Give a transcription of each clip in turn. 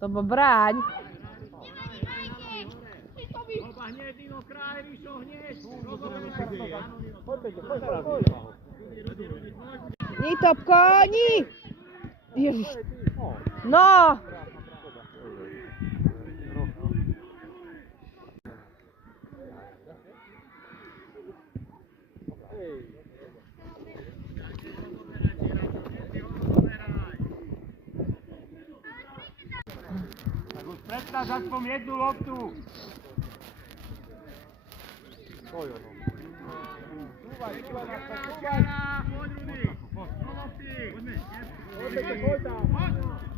To bo bráň. Ní, Topko, ní! Ježiš. No! Predstav aspoň jednu loptu.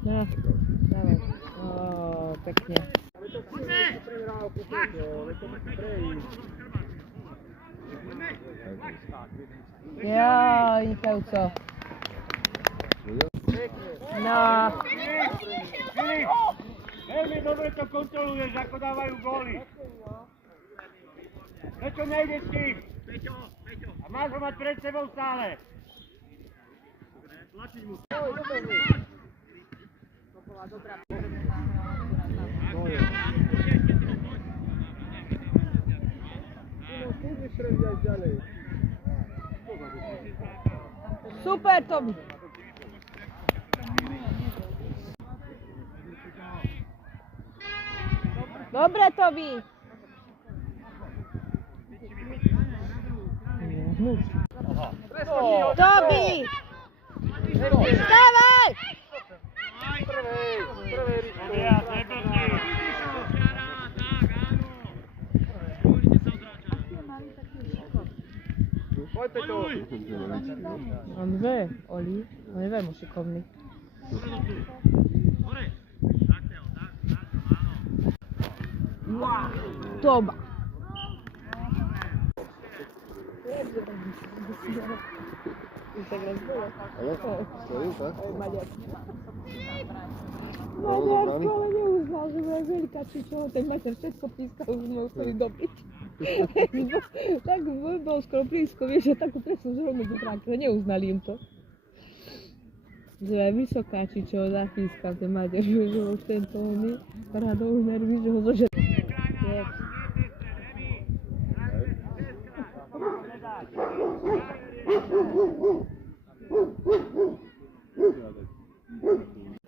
No, dávaj. Pekne. Jaj, vynikajúco. No. Filip, veľmi dobre to kontroluješ, ako dávajú góly. Prečo nejdeš s tým? A máš ho mať pred sebou stále. Tlačiť mu. Super, Tobi. Dobre, Tobi. Tobi! Vstávaj! On vie, Oli, on je veľmi šikovný. Toba. Maďarsko, ale neuznal, že bude veľká čičoho, ten mater všetko pískal, už sme museli dobiť. Tak bol skoro blízko, vieš, že takú presnú zhromu dupráky, neuznali im to. Že je vysoká čičoho zapískal ten mater, že už tento oný radou už nerví, že ho zožer.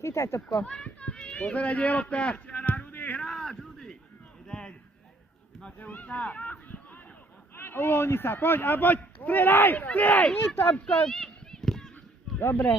Chytaj, Topko. Pozeraj, nie je lopta. Rudy, hráč, Rudy. Jeden. Máte ústa. Uvoľni sa, poď, a poď. Strieľaj, strieľaj. Ní, Topko. Dobre.